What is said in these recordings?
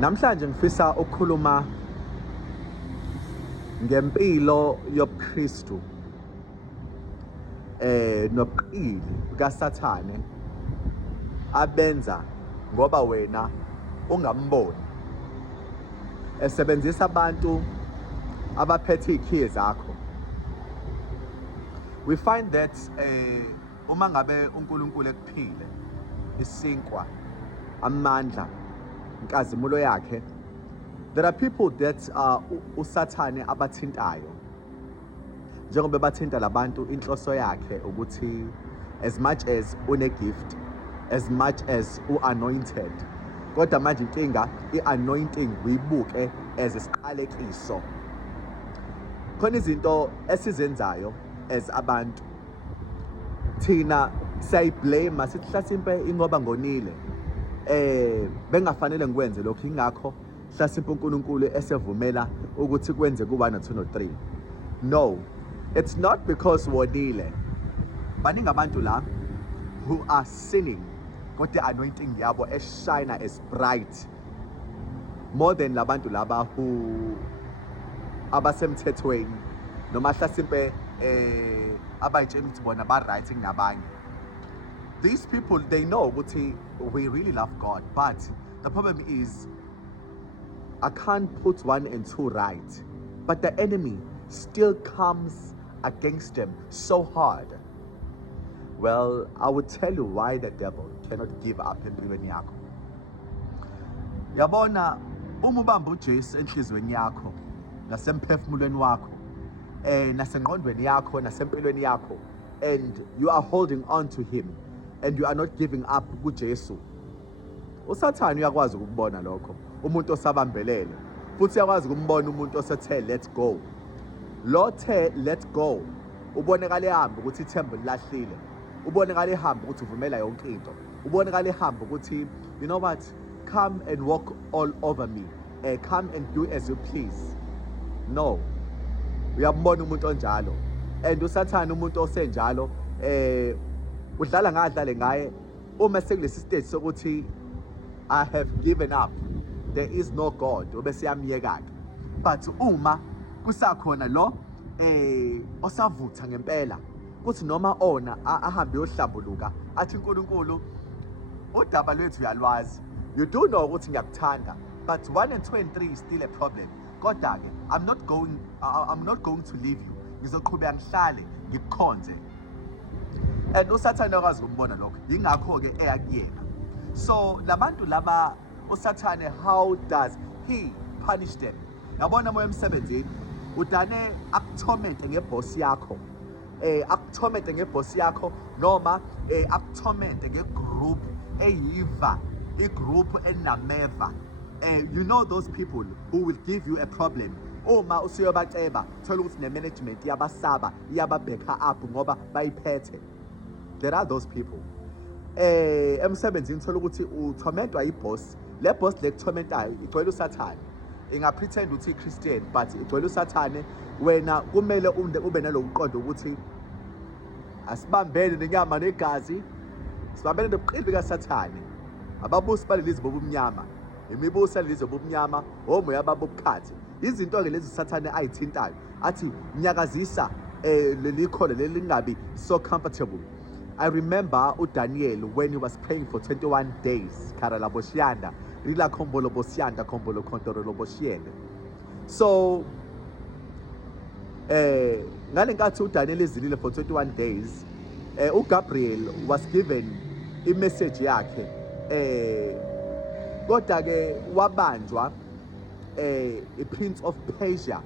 Namhlanje ngifisa ukukhuluma ngempilo yobuKristu nobuqili bukaSathane abenza ngoba wena ungamboni, esebenzisa abantu abaphethe ikhiye zakho. We find that uma ngabe uNkulunkulu ekuphile isinkwa amandla inkazimulo yakhe, there are people that uSathane abathintayo, njengoba bathinta labantu inhloso yakhe ukuthi as much as une gift, as much as anointed, kodwa manje inkinga i-anointing uyibuke as isiqalekiso. Khona izinto esizenzayo as abantu thina siyayiblame, sithi hlasimpe ingoba ngonile bengafanele ngikwenze lokho, ingakho hlasimpe uNkulunkulu esevumela ukuthi kwenze ku1 no 2 no 3. No, it's not because wonile. Baningi abantu la who are sinning, but the anointing yabo shine as bright more than labantu laba who abasemthethweni noma hlasimpe abayitshela ukuthi bona ba right nabanye. These people, they know ukuthi we really love God, but the problem is I can't put 1 and 2 right, but the enemy still comes against them so hard. Well, I would tell you why the devil cannot give up empilweni yakho. Yabona, uma ubamba uJesu enhlizweni yakho, nasemphefumulweni wakho, nasengqondweni yakho, nasempilweni yakho, and you are holding on to him, and you are not giving up kuJesu, uSathane uyakwazi ukubona lokho. Umuntu osabambelele, futhi uyakwazi ukumbona umuntu osethe let go. Lo the let go, ubonekala ehamba ukuthi ithemba lilahlile, ubonekala ehamba ukuthi uvumela yonke into, ubonekala ehamba ukuthi you know what, come and walk all over me, come and do as you please. No, uyambona umuntu onjalo, and uSathane umuntu osenjalo udlala ngadlale ngaye uma sekulesi stage sokuthi I have given up, there is no God, obese yamyeka. But uma kusakhona lo osavutha ngempela kuthi noma ona ahambe yohlambuluka athi uNkulunkulu udaba lwethu uyalwazi, you do know ukuthi ngiyakuthanda, but 1 and 2 and 3 is still a problem. Kodwa ke I'm not going to leave you, ngizoqhubeka ngihlale ngikukhonze. And uSathane akwazi ukumbona lokho, ingakho ke eyakuyena. So labantu laba uSathane, how does he punish them? Yabona moya emsebenzini udane akutormente ngeboss yakho, akutormente ngeboss yakho, noma akutormente ngegroup eyiva, igroup enameva. You know those people who will give you a problem. Uma usiyobaceba thola ukuthi nemanagement yabasaba iyababheka up ngoba bayiphethe. There are those people. Emsebenzini thola ukuthi utormentwa yiboss, le boss le kutormentayo igcwele uSathane. Ingapretend ukuthi Christian but igcwele uSathane. Wena kumele ube nalo uqondo ukuthi asibambene nenyama negazi, sibambene nobuqili bikaSathane. Ababusi balelizwe bobumnyama, imibuso yalelizwe bobumnyama, omoya babobukhathi. Izinto ke lezi uSathane ayithintayo athi nyakazisa leli kholo lelingabi so comfortable. I remember Daniel when he was praying for 21 days. Karala boshianda, rila kombolo boshianda, kombolo kontorolo boshiende. So, ngalenkathi uDaniel ezilile for 21 days, uGabriel was given a message yakhe. Kodwa ke wabanjwa a prince of Persia.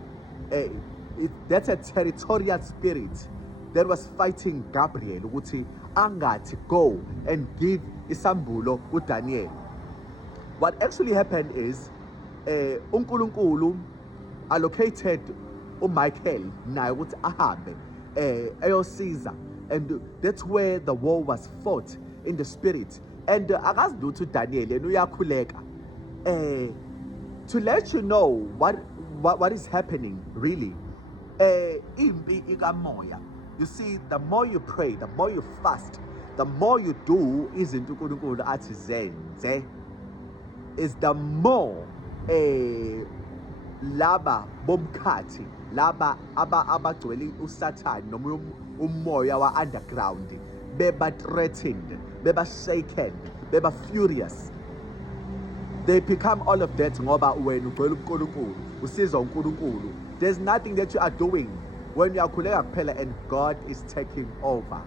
That's a territorial spirit that was fighting Gabriel ukuthi angathi go and give isambulo uDaniel. What actually happened is uNkulunkulu allocated uMichael naye ukuthi ahambe eyosiza, and that's where the war was fought in the spirit. And akazi lutho uDaniel yena uyakhuleka to let you know what is happening really. Impi ikamoya. You see, the more you pray, the more you fast, the more you do izinto uNkulunkulu athi zenze, is the more laba bomkhathi laba abagcwele uSathane noma umoya wa-underground beba-threatened, beba-shaken, beba-furious. They become all of that ngoba wena ugcwele uNkulunkulu, usizwa uNkulunkulu. There's nothing that you are doing when you are khuleka kuphela and God is taking over.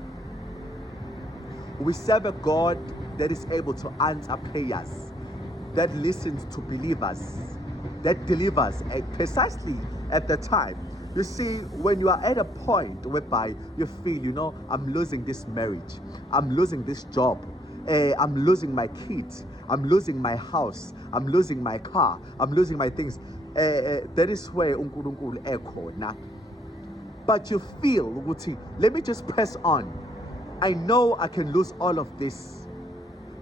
We serve a God that is able to answer prayers, that listens to believers, that delivers precisely at the time. You see, when you are at a point whereby you feel, I'm losing this marriage, I'm losing this job, I'm losing my kids, I'm losing my house, I'm losing my car, I'm losing my things. That is where uNkulunkulu ekhona. But you feel, let me just press on. I know I can lose all of this.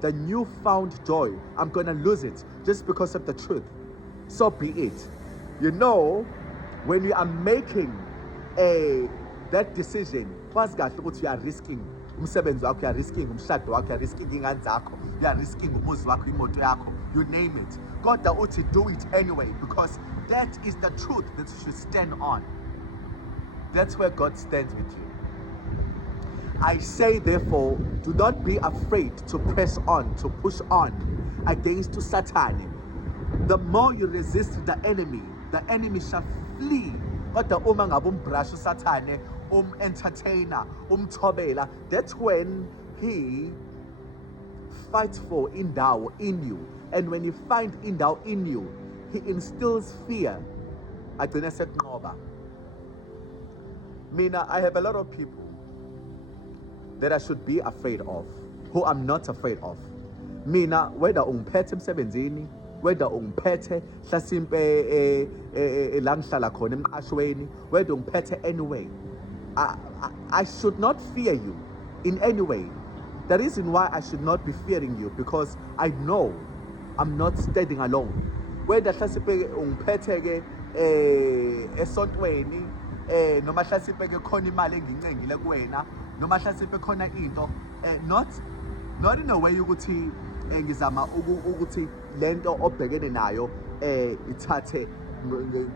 The newfound joy, I'm gonna lose it just because of the truth. So be it. When you are making that decision, first God, you are risking umsebenzi wakho, you are risking umshado wakho, you are risking ingane zakho, you are risking umuzi wakho, imoto yakho, you name it. God uthi do it anyway, because that is the truth that you should stand on. That's where God stands with you. I say, therefore, do not be afraid to press on, to push on against Satan. The more you resist the enemy shall flee. Kodwa uma ngabe umbrush uSathane, entertainer, umthobela, that's when he fights for indawo in you. And when he finds indawo in you, he instills fear. Agcina sekunqoba. Mina, I have a lot of people that I should be afraid of, who I'm not afraid of. Mina, whether ungiphethe emsebenzini, whether ungiphethe hlasimpe la ngihlala khona emqashweni, whether ungiphethe anyway, I should not fear you in any way. The reason why I should not be fearing you, because I know I'm not standing alone. Whether hlasimpe ungiphethe ke esontweni, noma hlasimpe ke khona imali engincengile kuwena, noma hlasimpe khona into, not in a way ukuthi ngizama ukuthi lento obhekene nayo ithathe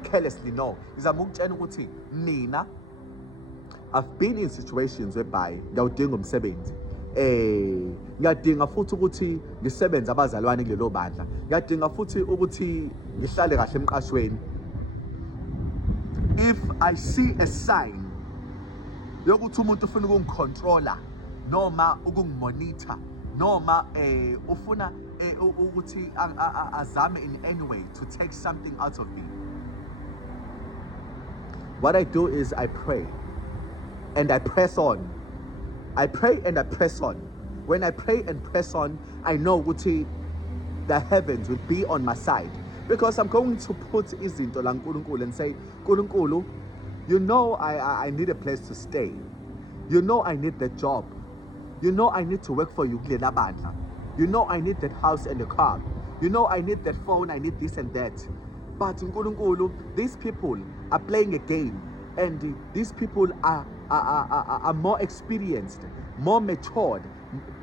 carelessly. No, ngizama ukutshela ukuthi mina, I've been in situations whereby ngiyawudinga umsebenzi, ngiyadinga futhi ukuthi ngisebenze abazalwane kulelo bandla, ngiyadinga futhi ukuthi ngihlale kahle emqashweni. If I see a sign yokuthi umuntu ufuna ukungicontrola noma ukungimonitor noma ufuna ukuthi azame in any way to take something out of me, what I do is I pray and I press on. I pray and I press on. When I pray and press on, I know ukuthi the heavens will be on my side, because I'm going to put izinto la nkulunkulu and say, Nkulunkulu, I need a place to stay. I need the job. I need to work for you. I need that house and the car. I need that phone. I need this and that. But Nkulunkulu, these people are playing a game, and these people are more experienced, more matured,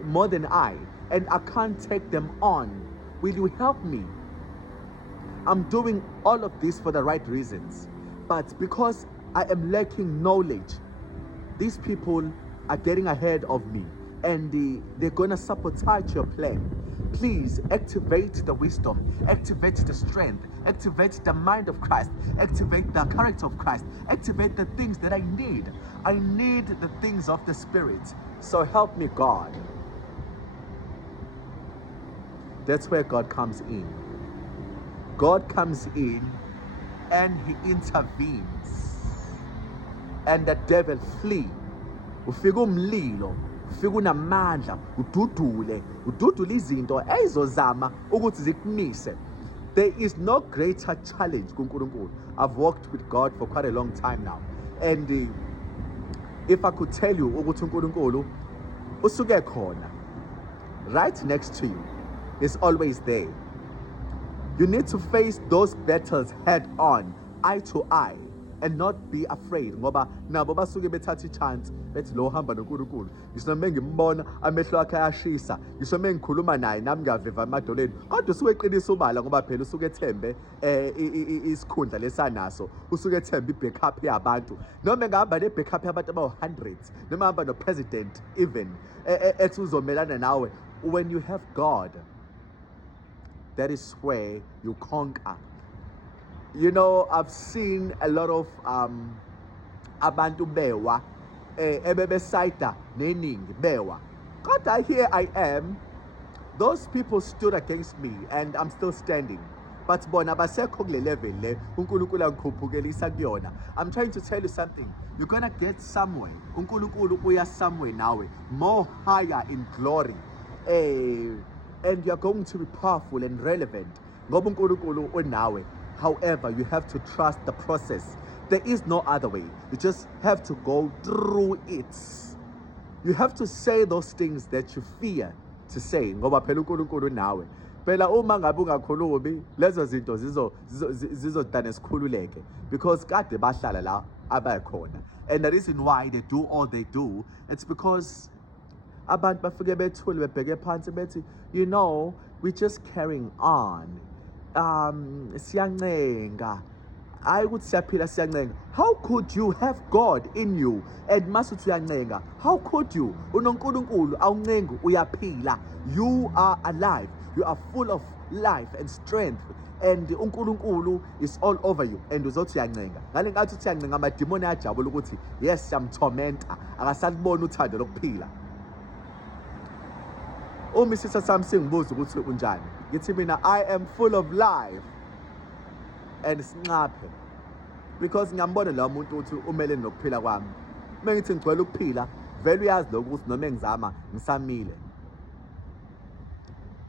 more than I, and I can't take them on. Will you help me? I'm doing all of this for the right reasons, but because I am lacking knowledge, these people are getting ahead of me, and they're gonna sabotage your plan. Please activate the wisdom, activate the strength, activate the mind of Christ, activate the character of Christ, activate the things that I need. I need the things of the Spirit. So help me, God. That's where God comes in. God comes in and he intervenes, and the devil flee. Ufika umlilo, ufika unamandla, ududule izinto ezozama ukuthi zikumise. There is no greater challenge kuNkulunkulu. I've walked with God for quite a long time now, and if I could tell you ukuthi uNkulunkulu usuke khona right next to you, is always there. You need to face those battles head on, eye to eye, and not be afraid. Ngoba nabo basuke bethatha chance bethi lo hamba noNkulunkulu. Ngisho noma ngimbona amehlo akhe ayashisa, ngisho uma ngikhuluma naye nami ngiyaveva emadoleni, kodwa usuke eqinisa ubala ngoba phela usuke ethembe isikhundla lesanaso, usuke ethembe i-backup yabantu. Noma engahamba ne-backup yabantu abawu-hundreds, noma ehamba no-president even ethi uzomelana nawe. When you have God, that is where you conquer. You know, I've seen a lot of abantu bewa ebebesayida neningi bewa. Kodwa here I am. Those people stood against me and I'm still standing. But bona basekho kule level le uNkulunkulu angikhuphukelisa kuyona. I'm trying to tell you something. You're gonna get somewhere. uNkulunkulu uya somewhere nawe, more higher in glory. And you're going to be powerful and relevant. Ngoba uNkulunkulu unawe. However, you have to trust the process. There is no other way. You just have to go through it. You have to say those things that you fear to say. Ngoba phela uNkulunkulu nawe. Phela uma ngabe ungakhulumi lezo zinto zizodana sikhululeke, because kade bahlala la abakhona. And the reason why they do all they do, it's because abantu bafike bethule bebheke phansi bethi, you know, we're just carrying on. Siyancenga. Hayi ukuthi siyaphila siyancenga. How could you have God in you and masuthi uyancenga? How could you? uNonkulunkulu awuncengi uyaphila. You are alive. You are full of life and strength. And uNkulunkulu is all over you. And uzothi uyancenga. Ngale nkathi uthi uyancenga amadimoni ayajabula ukuthi yes siyamtormenta. Akasalibona uthando lokuphila. Umisisa sami singibuza ukuthi unjani. Ngithi mina I am full of life. And sinqaphe. Because ngiyambona la muntu uthi umele nokuphila kwami. Mengithi ngicela ukuphila, vele uyazi lokho ukuthi noma engizama ngisamile.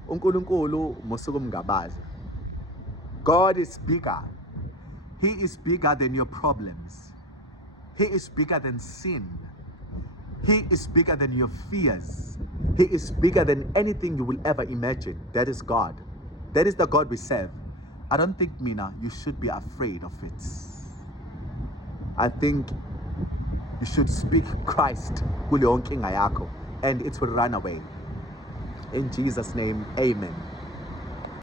uNkulunkulu musuku mngabazi. God is bigger. He is bigger than your problems. He is bigger than sin. He is bigger than your fears. He is bigger than anything you will ever imagine. That is God. That is the God we serve. I don't think, Mina, you should be afraid of it. I think you should speak Christ kule yonke inkinga yakho and it will run away. In Jesus' name, amen.